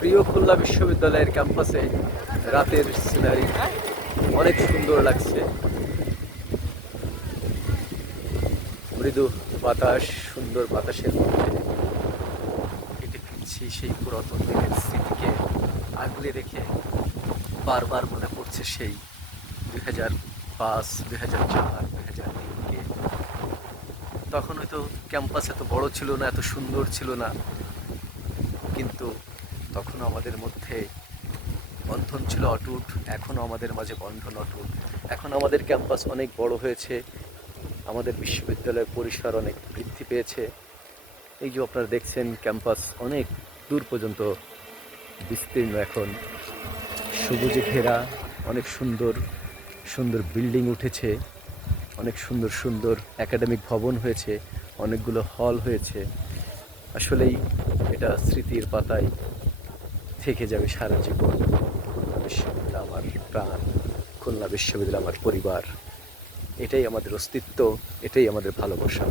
প্রিয় খুলনা বিশ্ববিদ্যালয়ের ক্যাম্পাসে রাতের সিনারি অনেক সুন্দর লাগছে। মৃদু বাতাস, সুন্দর বাতাসের মধ্যে হেঁটে ফিরছি সেই পুরাতন দিনের স্মৃতিকে আগলে রেখে। বারবার মনে পড়ছে সেই 2005, 2004, 2003কে। তখন হয়তো ক্যাম্পাস এত বড় ছিল না, এত সুন্দর ছিল না, কিন্তু তখনও আমাদের মধ্যে বন্ধন ছিল অটুট। এখনও আমাদের মাঝে বন্ধন অটুট। এখন আমাদের ক্যাম্পাস অনেক বড় হয়েছে, আমাদের বিশ্ববিদ্যালয়ের পরিসর অনেক বৃদ্ধি পেয়েছে। এই যে আপনারা দেখছেন, ক্যাম্পাস অনেক দূর পর্যন্ত বিস্তীর্ণ, এখন সবুজে ঘেরা, অনেক সুন্দর সুন্দর বিল্ডিং উঠেছে, অনেক সুন্দর সুন্দর একাডেমিক ভবন হয়েছে, অনেকগুলো হল হয়েছে। আসলেই এটা স্মৃতির পাতায় থেকে যাবে সারা জীবন। খুলনা বিশ্ববিদ্যালয় আমার প্রাণ, খুলনা বিশ্ববিদ্যালয় আমার পরিবার, এটাই আমাদের অস্তিত্ব, এটাই আমাদের ভালোবাসা।